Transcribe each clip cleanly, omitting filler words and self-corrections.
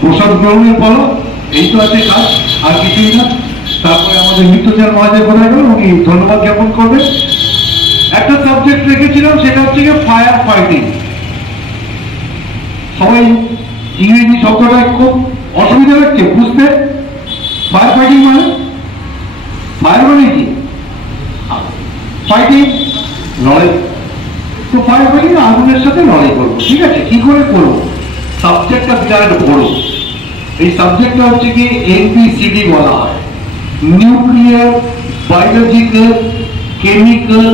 প্রসাদ গ্রহণের পর এই তো আছে কাজ, আর কিছুই না। তারপরে আমাদের মিত্রচার মহাজয় বলা গেল, উনি ধন্যবাদ জ্ঞাপন করবেন। একটা সাবজেক্ট রেখেছিলাম, সেটা হচ্ছে ফায়ার ফাইটিং। সবাই ইংরেজি শব্দটা খুব অসুবিধা হচ্ছে বুঝতে। ফায়ার ফাইটিং মানে ফায়ার মানে কি? ফাইটিং, লড়াই। তো ফায়ার ফাইটিং আগুনের সাথে লড়াই করবো, ঠিক আছে? কি করে করবো? সাবজেক্টটা বিরাট বড়। এই সাবজেক্টটা হচ্ছে কি NBCD বলা হয়, nuclear, biological, chemical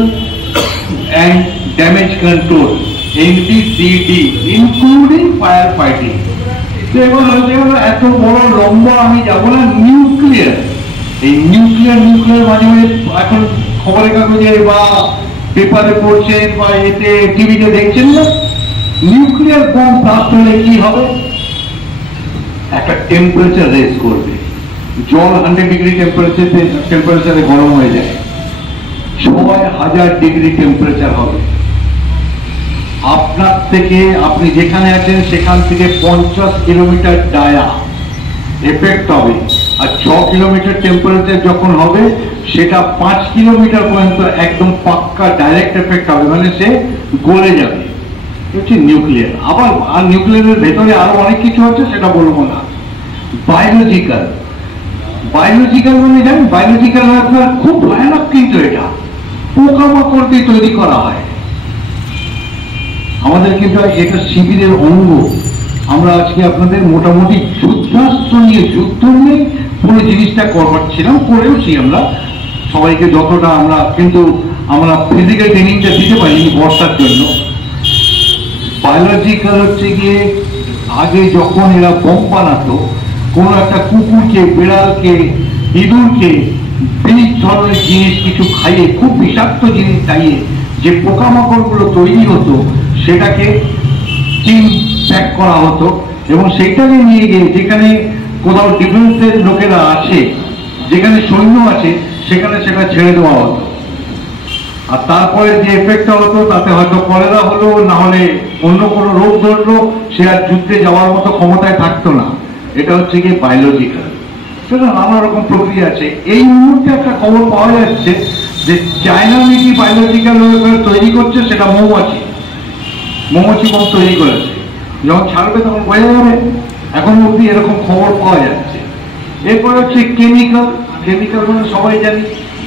and damage control, NBCD, including fire fighting. তো এবার হচ্ছে এত বড় লম্বা আমি যাবো না। নিউক্লিয়ার, এই নিউক্লিয়ার মাঝে মাঝে এখন খবরের কাগজে বা পেপারে পড়ছেন বা এতে টিভিতে দেখছেন না, নিউক্লিয়ার বোম ব্লাস্ট হলে কি হবে? একটা টেম্পারেচার রেজ করবে, জল 100 ডিগ্রি টেম্পারেচারে গরম হয়ে যায়, 6000 ডিগ্রি টেম্পারেচার হবে। আপনার থেকে, আপনি যেখানে আছেন সেখান থেকে 50 কিলোমিটার ডায়া এফেক্ট হবে। আর 6 কিলোমিটার টেম্পারেচার যখন হবে, সেটা 5 কিলোমিটার পর্যন্ত একদম পাক্কা ডাইরেক্ট এফেক্ট হবে, মানে সে গলে যাবে। হচ্ছে নিউক্লিয়ার। আবার আর নিউক্লিয়ারের ভেতরে আরো অনেক কিছু আছে, সেটা বলবো না। বায়োলজিক্যাল, বায়োলজিক্যাল মানে জানেন, বায়োলজিক্যাল আপনার খুব ভয়ানক, কিন্তু এটা পোকামাকড় দিয়ে তৈরি করা হয়। আমাদের কিন্তু এটা শিবিরের অঙ্গ। আমরা আজকে আপনাদের মোটামুটি যুদ্ধাস্ত্র নিয়ে, যুদ্ধ নিয়ে পুরো জিনিসটা করছিলাম, করেওছি আমরা সবাইকে যতটা আমরা, কিন্তু আমরা ফিজিক্যাল ট্রেনিংটা দিতে পারিনি বর্ষার জন্য। বায়োলজিক্যাল হচ্ছে গিয়ে আগে যখন এরা বোম বানাতো, কোনো একটা কুকুরকে, বিড়ালকে, ইঁদুরকে বিষ ধরনের জিনিস কিছু খাইয়ে, খুব বিষাক্ত জিনিস খাইয়ে যে পোকামাকড়গুলো তৈরি হতো, সেটাকে টিম প্যাক করা হতো এবং সেইটাকে নিয়ে গিয়ে যেখানে কোথাও ডিফেন্সের লোকেরা আছে, যেখানে সৈন্য আছে, সেখানে সেটা ছেড়ে দেওয়া হতো। আর তারপরে যে এফেক্টটা হতো, তাতে হয়তো কলেরা হলো, না হলে অন্য কোনো রোগ ধরলো, সে আর যুদ্ধে যাওয়ার মতো ক্ষমতায় থাকতো না। এটা হচ্ছে কি বায়োলজিক্যাল। সেটা নানা রকম প্রক্রিয়া আছে। এই মুহূর্তে একটা খবর পাওয়া যাচ্ছে যে চায়না নাকি বায়োলজিক্যাল তৈরি করছে, সেটা মৌমাছি বোম তৈরি করেছে। যখন ছাড়বে তখন বোঝা যাবে। এখন অব্দি এরকম খবর পাওয়া যাচ্ছে। এরপর হচ্ছে কেমিক্যাল। কেমিক্যাল মানে সবাই জানি,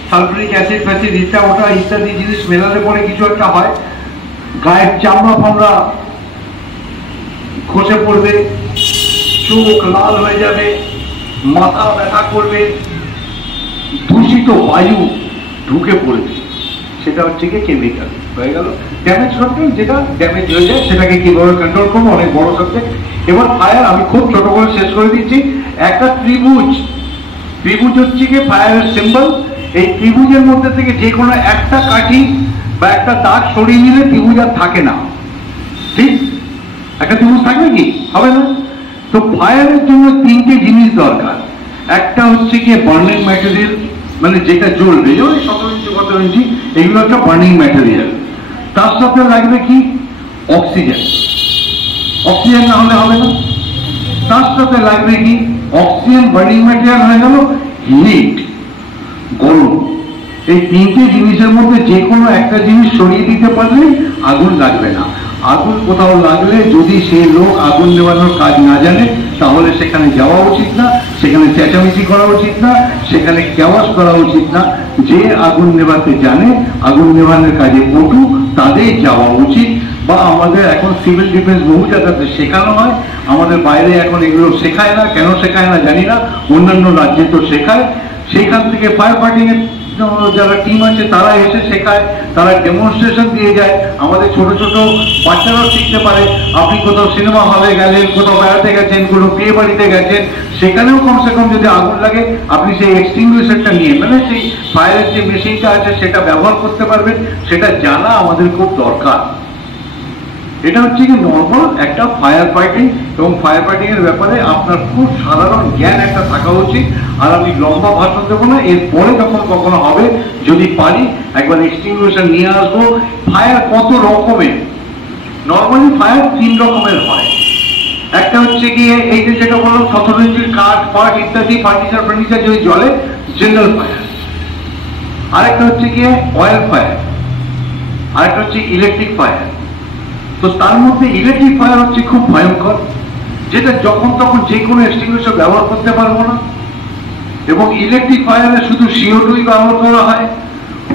সালফারিক অ্যাসিড ফ্যাসিড এটা ওটা ইত্যাদি জিনিস মেলালে পরে কিছু একটা হয়। গায়ের চামড়া ফামড়া খসে পড়বে, চোখ লাল হয়ে যাবে, মাথা ব্যথা করবে, দূষিত বায়ু ঢুকে পড়বে। সেটা হচ্ছে কি কেমিক্যাল। হয়ে গেল ড্যামেজ কন্ট্রোল। যেটা ড্যামেজ হয়ে যায় সেটাকে কিভাবে কন্ট্রোল করবো, অনেক বড় সাবজেক্ট। এবার ফায়ার আমি খুব ছোট করে শেষ করে দিচ্ছি। একটা ত্রিভুজ, ত্রিভুজ হচ্ছে কি ফায়ারের সিম্বল। এই ত্রিভুজের মধ্যে থেকে যে কোনো একটা কাঠি বা একটা দাগ সরিয়ে নিলে ত্রিভুজ আর থাকে না। ঠিক? একটা ত্রিভুজ থাকবে কি? হবে না। তো ফায়ারের জন্য 3টে জিনিস দরকার। একটা হচ্ছে কি বার্নিং ম্যাটেরিয়াল, মানে যেটা জ্বলবে, ওই 17 ইঞ্চি 17 ইঞ্চি, এগুলো একটা বার্নিং ম্যাটেরিয়াল। তার সাথে লাগবে কি অক্সিজেন। অক্সিজেন না হলে হবে না। তার সাথে লাগবে কি অক্সিজেন, বার্নিং ম্যাটেরিয়াল হয়ে গেল হিট, গরম। এই 3টে জিনিসের মধ্যে যে কোনো একটা জিনিস সরিয়ে দিতে পারলেই আগুন লাগবে না। আগুন কোথাও লাগলে যদি সেই লোক আগুন নেভানোর কাজ না জানে, তাহলে সেখানে যাওয়া উচিত না, সেখানে চেঁচামেচি করা উচিত না, সেখানে কেওয়াস করা উচিত না। যে আগুন নেভাতে জানে, আগুন নেভানোর কাজে পটু, তাদের যাওয়া উচিত। বা আমাদের এখন সিভিল ডিফেন্স বহু জায়গাতে শেখানো হয়, আমাদের বাইরে এখন এগুলো শেখায় না। কেন শেখায় না জানি না, অন্যান্য রাজ্যে তো শেখায়। সেইখান থেকে ফায়ার ফাইটিং এর যারা টিম আছে তারা এসে শেখায়, তারা ডেমনস্ট্রেশন দিয়ে যায়। আমাদের ছোট ছোট বাচ্চারাও শিখতে পারে। আপনি কোথাও সিনেমা হলে গেলেন, কোথাও বেড়াতে গেছেন, কোনো বিয়ে বাড়িতে গেছেন, সেখানেও কমসে কম যদি আগুন লাগে, আপনি সেই এক্সটিংগুইশারটা নিয়ে, মানে সেই ফায়ারের যে মেশিনটা আছে সেটা ব্যবহার করতে পারবেন। সেটা জানা আমাদের খুব দরকার। এটা হচ্ছে কি নর্মাল একটা ফায়ার ফাইটিং। এবং ফায়ার ফাইটিং এর ব্যাপারে আপনার খুব সাধারণ জ্ঞান একটা থাকা উচিত। আর আমি লম্বা ভাষণ দেবো না, এরপরে যখন কখনো হবে, যদি পারি একবার এক্সটিংগুইশার নিয়ে আসবো। ফায়ার কত রকমের? নর্মালি ফায়ার 3 রকমের হয়। একটা হচ্ছে গিয়ে এই যে যেটা বললাম 17 ইঞ্চির কাঠ পাট ইত্যাদি ফার্নিচার যদি জ্বলে, জেনারেল ফায়ার। আরেকটা হচ্ছে গিয়ে অয়েল ফায়ার, আরেকটা হচ্ছে ইলেকট্রিক ফায়ার। তো তার মধ্যে ইলেকট্রিক ফায়ার হচ্ছে খুব ভয়ঙ্কর, যেটা যখন তখন যে কোনো এক্সটিংগুইশার ব্যবহার করতে পারবো না। এবং ইলেকট্রিক ফায়ারে শুধু CO2 ব্যবহার করা হয়।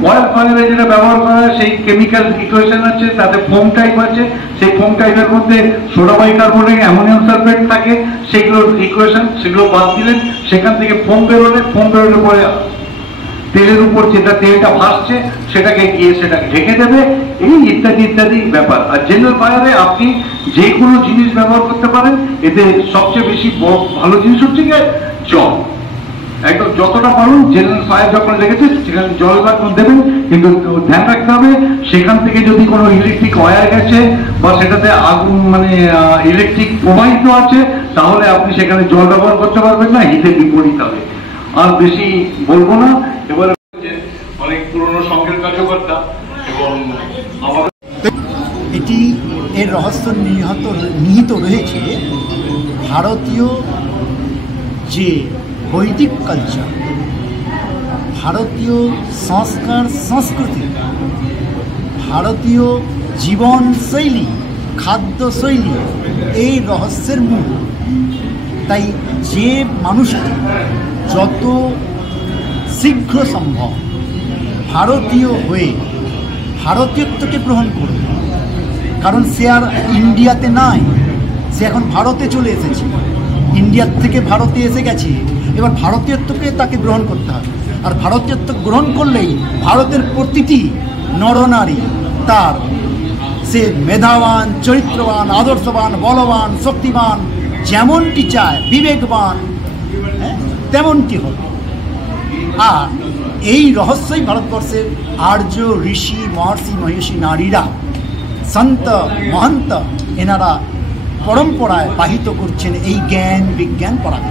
অয়েল ফায়ারে যেটা ব্যবহার করা হয় সেই কেমিক্যাল ইকুয়েশন আছে, তাতে ফোম টাইপ আছে, সেই ফোম টাইপের মধ্যে সোডা বাইকার্বনেট, অ্যামোনিয়াম সালফেট থাকে, সেগুলোর ইকুয়েশন সেগুলো বাদ দিলেন, সেখান থেকে ফোম বেরোলে পরে তেলের উপর যেটা তেলটা ভাসছে সেটাকে গিয়ে সেটাকে ঢেকে দেবে, এই ইত্যাদি ইত্যাদি ব্যাপার। আর জেনারেল ফায়ারে আপনি যে কোনো জিনিস ব্যবহার করতে পারেন। এতে সবচেয়ে বেশি ভালো জিনিস হচ্ছে গিয়ে জল। একদম যতটা পারুন জেনারেল ফায়ার যখন লেগেছে সেখানে জল দেবেন, কিন্তু ধ্যান রাখতে হবে সেখান থেকে যদি কোনো ইলেকট্রিক ওয়্যার গেছে বা সেটাতে আগুন মানে ইলেকট্রিক প্রবাহিত আছে, তাহলে আপনি সেখানে জল ব্যবহার করতে পারবেন না, হিতে বিপরীত হবে। আর বেশি বলবো না। এবার অনেক পুরনো সংঘের কার্যকর্তা এবং আমাদের এটি এর রহস্য নিহিত রয়েছে ভারতীয় যে বৈদিক কালচার, ভারতীয় সংস্কার সংস্কৃতি, ভারতীয় জীবনশৈলী, খাদ্যশৈলী এই রহস্যের মূল। তাই যে মানুষটি যত শীঘ্র সম্ভব ভারতীয় হয়ে ভারতীয়ত্বকে গ্রহণ করবে, কারণ সে আর ইন্ডিয়াতে নাই, সে এখন ভারতে চলে এসেছে, ইন্ডিয়ার থেকে ভারতে এসে গেছে, এবার ভারতীয়ত্বকে তাকে গ্রহণ করতে হবে। আর ভারতীয়ত্ব গ্রহণ করলেই ভারতের প্রতিটি নরনারী তার সে মেধাবান, চরিত্রবান, আদর্শবান, বলবান, শক্তিবান, যেমনটি চায়, বিবেকবান, তেমনটি হবে। আর এই রহস্যই ভারতবর্ষের আর্য ঋষি মহর্ষি মহিষী নারীরা, সন্ত মহন্ত, এনারা পরম্পরায় বাহিত করছেন এই জ্ঞান বিজ্ঞান পড়াতে,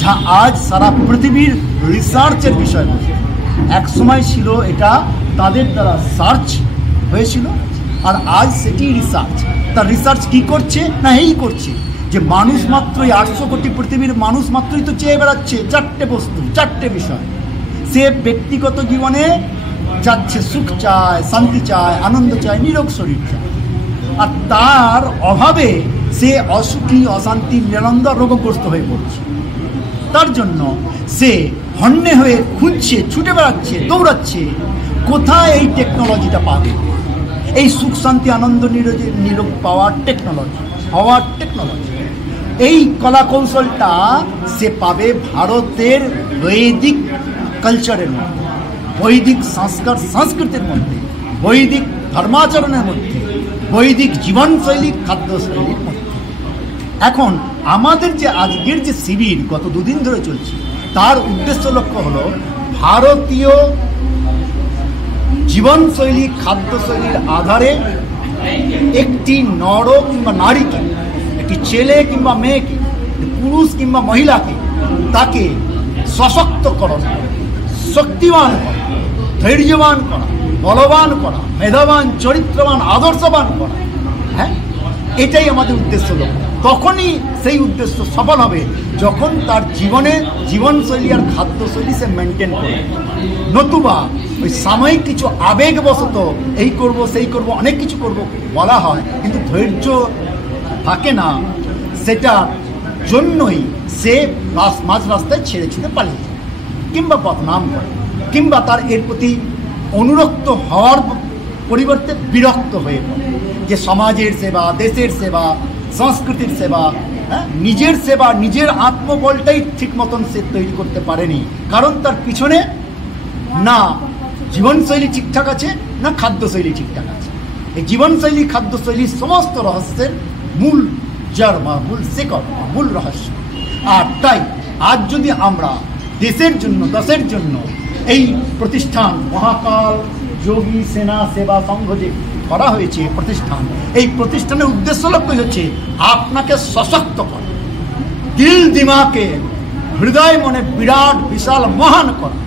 যা আজ সারা পৃথিবীর রিসার্চের বিষয়। এক সময় ছিল এটা তাদের দ্বারা সার্চ হয়েছিল, আর আজ সেটি রিসার্চ। তার রিসার্চ কি করছে না এই করছে যে মানুষ মাত্রই 800 কোটি পৃথিবীর মানুষ মাত্রই তো চেয়ে বেড়াচ্ছে চারটে বস্তু, চারটে বিষয়। সে ব্যক্তিগত জীবনে যাচ্ছে, সুখ চায়, শান্তি চায়, আনন্দ চায়, নিরোগ শরীর চায়। আর তার অভাবে সে অসুখী, অশান্তি, নিরানন্দ, রোগগ্রস্ত হয়ে পড়ছে। তার জন্য সে হন্যে হয়ে খুঁজছে, ছুটে বেড়াচ্ছে, দৌড়াচ্ছে, কোথায় এই টেকনোলজিটা পাবে, এই সুখ শান্তি আনন্দ নিরোগ পাওয়ার টেকনোলজি, এই কলা কৌশলটা সে পাবে ভারতের বৈদিক কালচারের মধ্যে, বৈদিক সংস্কার সংস্কৃতির মধ্যে, বৈদিক ধর্মাচরণের মধ্যে, বৈদিক জীবনশৈলী খাদ্যশৈলীর মধ্যে। এখন আমাদের যে আজকের যে শিবির গত দুদিন ধরে চলছে, তার উদ্দেশ্য লক্ষ্য হলো ভারতীয় জীবনশৈলী খাদ্যশৈলীর আধারে একটি নর কিংবা নারীকে, একটি ছেলে কিংবা মেয়েকে, পুরুষ কিংবা মহিলাকে, তাকে সশক্তকরণ, শক্তিবান করা, ধৈর্যবান করা, বলবান করা, মেধাবান, চরিত্রবান, আদর্শবান করা। হ্যাঁ, এটাই আমাদের উদ্দেশ্য লক্ষ্য। তখনই সেই উদ্দেশ্য সফল হবে যখন তার জীবনে জীবনশৈলী আর খাদ্যশৈলী সে মেনটেন করবে। নতুবা ওই সাময়িক কিছু আবেগবশত এই করব সেই করব অনেক কিছু করব বলা হয়, কিন্তু ধৈর্য থাকে না, সেটার জন্যই সে মাঝ রাস্তায় ছেড়ে ছুড়ে পালিয়ে যায়, কিংবা বদনাম করে, কিংবা তার এর প্রতি অনুরক্ত হওয়ার পরিবর্তে বিরক্ত হয়ে পড়ে, যে সমাজের সেবা, দেশের সেবা, সংস্কৃতির সেবা, নিজের সেবা, নিজের আত্মবলটাই ঠিক মতন সে তৈরি করতে পারেনি, কারণ তার পিছনে না জীবনশৈলী ঠিকঠাক আছে, না খাদ্যশৈলী ঠিকঠাক আছে। এই জীবনশৈলী খাদ্যশৈলী সমস্ত রহস্যের মূল জড় বা মূল শিকড়, মূল রহস্য। আর তাই আজ যদি আমরা দেশের জন্য, দশের জন্য এই প্রতিষ্ঠান মহাকাল যোগী সেনা সেবা সংঘ যে করা হয়েছে প্রতিষ্ঠান, এই প্রতিষ্ঠানের উদ্দেশ্য লক্ষ্য হচ্ছে আপনাকে সশক্ত করা, দিল দিমাকে, হৃদয় মনে বিরাট বিশাল মহান করা,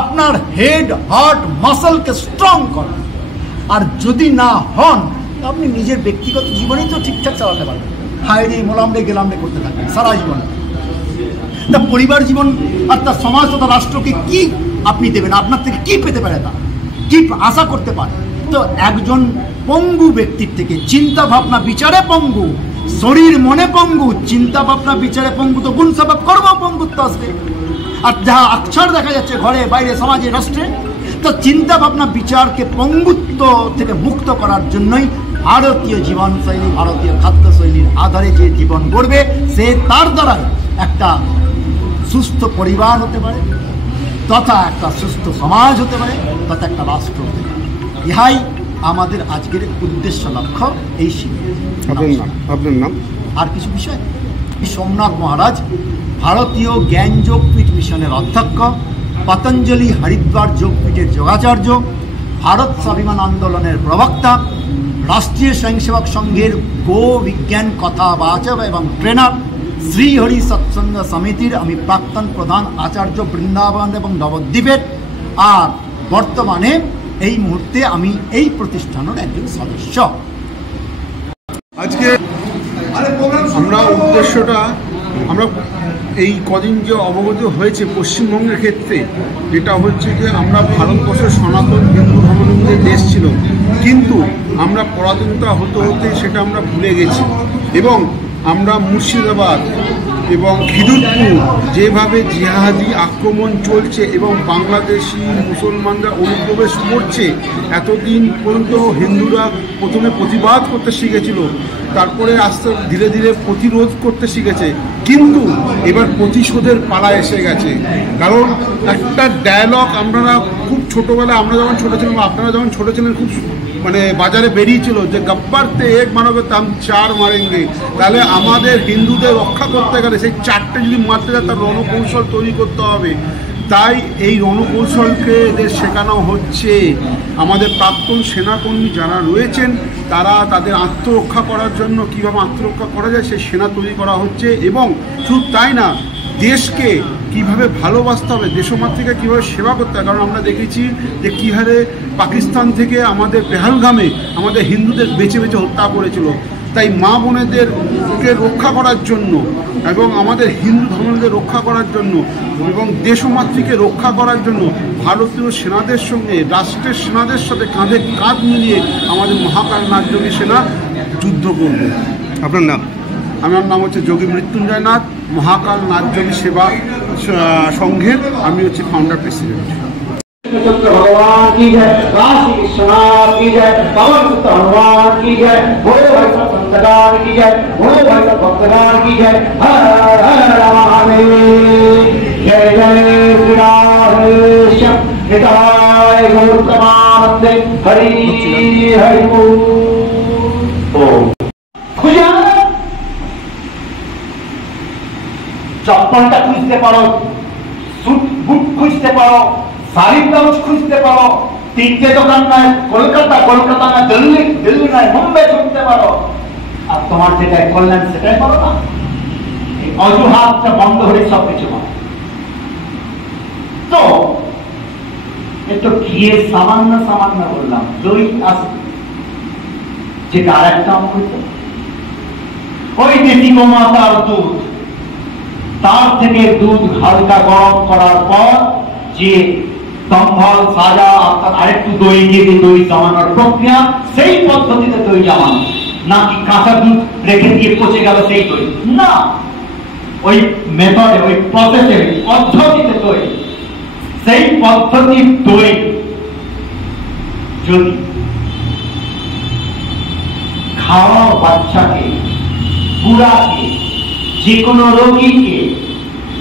আপনার হেড হার্ট মাসলকে স্ট্রং করা। আর যদি না হন, আপনি নিজের ব্যক্তিগত জীবনেই তো ঠিকঠাক চালাতে পারবেন, হায় রে মোলাম রে গেলাম রে করতে থাকবেন সারা জীবন। তা পরিবার জীবন আর তার সমাজ তথা রাষ্ট্রকে কি আপনি দেবেন? আপনার থেকে কি পেতে পারে, তা কি আশা করতে পারে? তো একজন পঙ্গু ব্যক্তির থেকে চিন্তা ভাবনা বিচারে পঙ্গু, শরীর মনে পঙ্গু, চিন্তা ভাবনা বিচারে পঙ্গু, তো গুণ স্বভাব কর্ম পঙ্গুত্ব আসবে। আর যাহা আকছার দেখা যাচ্ছে ঘরে বাইরে সমাজে রাষ্ট্রে, তো চিন্তা ভাবনা বিচারকে পঙ্গুত্ব থেকে মুক্ত করার জন্যই ভারতীয় জীবনশৈলী, ভারতীয় খাদ্যশৈলীর আধারে যে জীবন গড়বে, সে তার দ্বারাই একটা সুস্থ পরিবার হতে পারে, তথা একটা সুস্থ সমাজ হতে পারে, তথা একটা রাষ্ট্র হতে পারে। ইহাই আমাদের আজকের উদ্দেশ্য, লক্ষ্য এই শিবির। আপনার নাম? আর কিছু বিষয়, সোমনাথ মহারাজ ভারতীয় জ্ঞান যোগপীঠ মিশনের অধ্যক্ষ, পতঞ্জলি হরিদ্বার যোগপীঠের যোগাচার্য, ভারত স্বাভিমান আন্দোলনের প্রবক্তা, রাষ্ট্রীয় স্বয়ংসেবক সংঘের গো বিজ্ঞান কথাবাচক এবং ট্রেনার, শ্রীহরি সৎসঙ্গ সমিতির আমি প্রাক্তন প্রধান আচার্য বৃন্দাবন এবং নবদ্বীপের, আর বর্তমানে এই মুহূর্তে আমি এই প্রতিষ্ঠানের একজন সদস্য। আজকে আমরা উদ্দেশ্যটা, আমরা এই কদিন যে অবগত হয়েছে পশ্চিমবঙ্গের ক্ষেত্রে, যেটা হচ্ছে যে আমরা ভারতবর্ষের সনাতন হিন্দু ধর্মাবলম্বীদের দেশ ছিল, কিন্তু আমরা পরাধীনতা হতে হতে সেটা আমরা ভুলে গেছি। এবং আমরা মুর্শিদাবাদ এবং খিদুরপুর যেভাবে জিহাদি আক্রমণ চলছে এবং বাংলাদেশি মুসলমানরা অনুপ্রবেশ করছে, এতদিন পর্যন্ত হিন্দুরা প্রথমে প্রতিবাদ করতে শিখেছিল, তারপরে আস্তে ধীরে ধীরে প্রতিরোধ করতে শিখেছে, কিন্তু এবার প্রতিশোধের পালা এসে গেছে। কারণ একটা ডায়ালগ আমরা খুব ছোটোবেলায়, আমরা যখন ছোটো ছিলাম, আপনারা যখন ছোটো ছিলেন, খুব মানে বাজারে বেরিয়েছিল যে গব্বারতে এক মানবে তাম চার মারেঙ্গে। তাহলে আমাদের হিন্দুদের রক্ষা করতে গেলে সেই চারটে যদি মারতে যায়, তার রণকৌশল তৈরি করতে হবে। তাই এই রণকৌশলকে এদের শেখানো হচ্ছে। আমাদের প্রাক্তন সেনাকর্মী যারা রয়েছেন, তারা তাদের আত্মরক্ষা করার জন্য কীভাবে আত্মরক্ষা করা যায় সেই সেনা তৈরি করা হচ্ছে। এবং শুধু তাই না, দেশকে কীভাবে ভালোবাসতে হবে, দেশমাতৃকে কীভাবে সেবা করতে হবে। কারণ আমরা দেখেছি যে কী হারে পাকিস্তান থেকে আমাদের পেহেলগামে আমাদের হিন্দুদের বেছে বেছে হত্যা করেছিল। তাই মা বোনেদেরকে রক্ষা করার জন্য এবং আমাদের হিন্দু ধর্মদের রক্ষা করার জন্য এবং দেশমাতৃকে রক্ষা করার জন্য ভারতীয় সেনাদের সঙ্গে, রাষ্ট্রের সেনাদের সাথে কাঁধে কাঁধ মিলিয়ে আমাদের মহাকাল নাগযোগী সেনা যুদ্ধ করবে। আপনার নাম? আমার নাম হচ্ছে যোগী মৃত্যুঞ্জয় নাথ, মহাকাল নাগযোগী সেবা সংঘের আমি হচ্ছে ফাউন্ডার প্রেসিডেন্ট। भगवान की जय, काशी विश्वनाथ की जय, पवन सुत हनुमान की जय, भोले भाई संतगान की जय, भोले भाई भक्तगान की जय, हर हर महादेव, जय जय श्री राम हिताय गौतमानंदे हरि हरि ओम। खुजा चप्पलটা খুঁজতে পারো, স্যুট বুট খুঁজতে পারো, শাড়ির ব্লাউজ খুঁজতে পারো, তিনটে দোকান নয় কলকাতা, কলকাতা নয় দিল্লি, দিল্লি নয় মুম্বাই খুঁজতে পারো, আর তোমার যেটাই কল্যাণ সেটাই পারো না। এই অজুহাতটা বন্ধ হলে সব কিছু হয়। তো একটু গিয়ে সামান্য সামান্য বললাম, দই আসবে, যেটা আর একটা অমৃত, ওই দেশি গোমাতার দুধ, তার থেকে দুধ হালকা গরম করার পর যে সম্ভল সাজা অর্থাৎ আরেকটু দই দিয়ে দই জমানোর প্রক্রিয়া, সেই পদ্ধতিতে দই জমানো, নাকি কাঁচা দুধ রেখে দিয়ে পচে গেল সেই দই না, ওই মেথডে, ওই প্রসেসে, পদ্ধতিতে দই, সেই পদ্ধতির দই যদি খাওয়া বাচ্চাকে, বুড়াকে, যে কোনো রোগীকে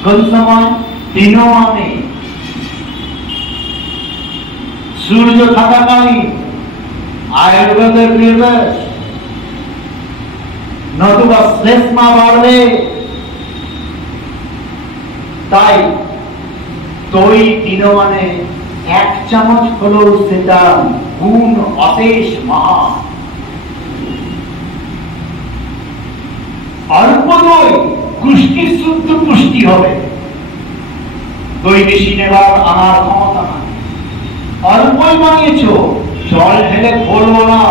কোন সময় দিনমানে সূর্য থাকাকালীন আয়ুর্বেদের নির্দেশ, নতুবা শ্লেষ্মা বাড়বে। তাই দই দিনমানে 1 চামচ হলেও সেটা গুণ অশেষ মহা। অল্প দই পুষ্টি, শুদ্ধ পুষ্টি হবে। দই বেশি নেবার আমার ক্ষমতা নাই, অল্পই বানিয়েছ, জল ঢেলে ঘোলবো না,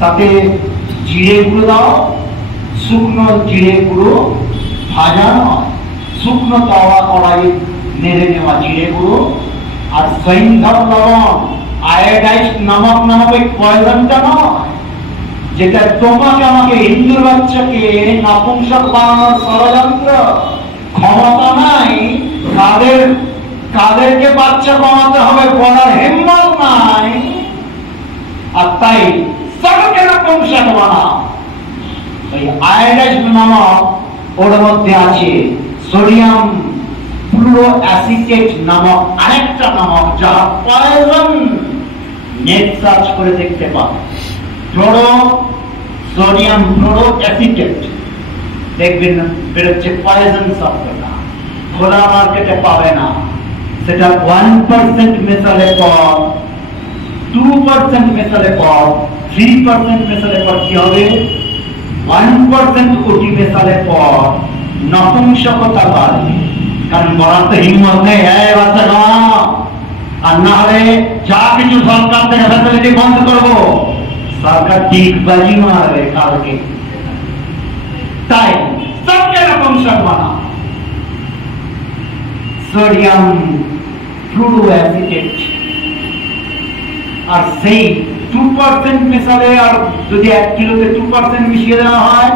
তাতে জিরে গুঁড়ো দাও, শুকনো জিরে গুঁড়ো ভাজা নয়, শুকনো তাওয়া কড়াই নেড়ে নেওয়া জিরে গুঁড়ো আর সৈন্ধব লবণ আয়োডাইজড নমক নামক ওই পয়জনটা নয়, যেটা তোমাকে আমাকে হিন্দুর বাচ্চাকে নপুংসক বানানোর ষড়যন্ত্র। ক্ষমতা নাই, কাদেরকে বাচ্চা বানাতে হবে বলার হিম্মত নাই, আর তাই সবকে নপুংসক বানাও। ওই আয়োডাইজড নমক ওর মধ্যে আছে সোডিয়াম ফ্লুরোঅ্যাসিটেট নামক আরেকটা নমক, যা পয়জন। নেট সার্চ করে দেখতে পাবে সোডিয়াম ফ্লুরোঅ্যাসিটেট, দেখবেন বেরোচ্ছে পয়জন শব্দটা। খোলা মার্কেটে পাবে না, সেটা 1% মেশালে পর, 2% মেশালে পর, 3% মেশালে পর কি হবে? 1% ওটি মেশালে পর নপুংসকতা বাড়বে। কারণ বলার তো হিম্মত নেই, বাচ্চা না, আর না হলে যা কিছু সরকার থেকে ফ্যাসিলিটি বন্ধ করবো, সরকার ডিগবাজি মারবে কালকে। তাই সবকে নপুংসক বানাও। সোডিয়াম ফ্লুরোঅ্যাসিটেট আর সেই 2% মেশালে, আর যদি 1 কিলোতে 2% মিশিয়ে দেওয়া হয়,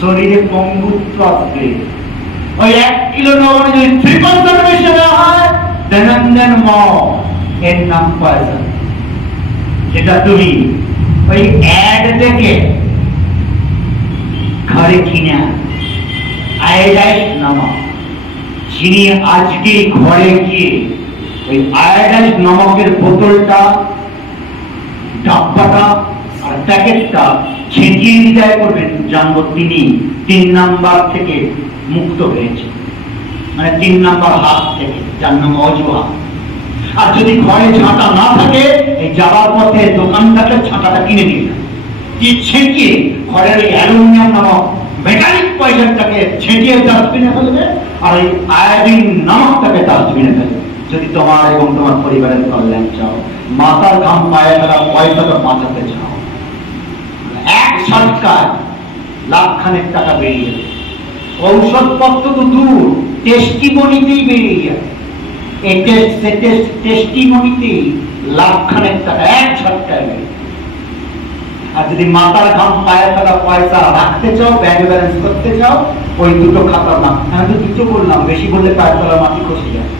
শরীরে পঙ্গুত্ব আসবে। ওই 1 কিলো লবণে যদি 3% মিশিয়ে দেওয়া হয়, দেন এর নাম পয়জন। যেটা তুমি ওই অ্যাড দেখে ঘরে কিনে আয়োডাইজড নমক, যিনি আজকে ঘরে গিয়ে ওই আয়োডাইজড নমকের বোতলটা, ডাব্বাটা আর প্যাকেটটা ছিটিয়ে বিদায় করবেন, জানবো তিনি 3 নাম্বার থেকে মুক্ত হয়েছে, মানে 3 নাম্বার হাত থেকে, যার নাম অজুহাত। আর যদি ঘরে ছাঁটা না থাকে, এই যাওয়ার পথে দোকানটাকে ছাঁটাটা কিনে নিয়ে যান, যে ছেঁকিয়ে ঘরের ওই অ্যালুমিনিয়াম নামক মেটালিক পয়জনটাকে ছেঁকিয়ে ডাস্টবিনে ফেলবে, আর এই আয়োডিন নামকটাকে ডাস্টবিনে ফেলবে। যদি তোমার এবং তোমার পরিবারের কল্যাণ চাও, মাথার ঘাম পায়ে ফেলা পয়সাটা বাঁচাতে চাও, এক ঝটকায় লাখখানেক টাকা বেরিয়ে যাবে। ঔষধপত্র তো দূর, টেস্টিমনিতেই বেরিয়ে যাবে। এই টেস্টিমনিতেই লাখখানেক টাকা এক ঝটকায় বেরিয়ে। আর যদি মাথার ঘাম পায়ে ফেলা পয়সা রাখতে চাও, ব্যাংক ব্যালেন্স করতে চাও, ওই দুটো খাতার নাম। আমি তো দুটো বললাম, বেশি বললে পায়ে ফেলা মাটি খসে যায়।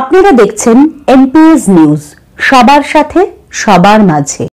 আপনারা দেখছেন এনপিএস নিউজ, সবার সাথে সবার মাঝে।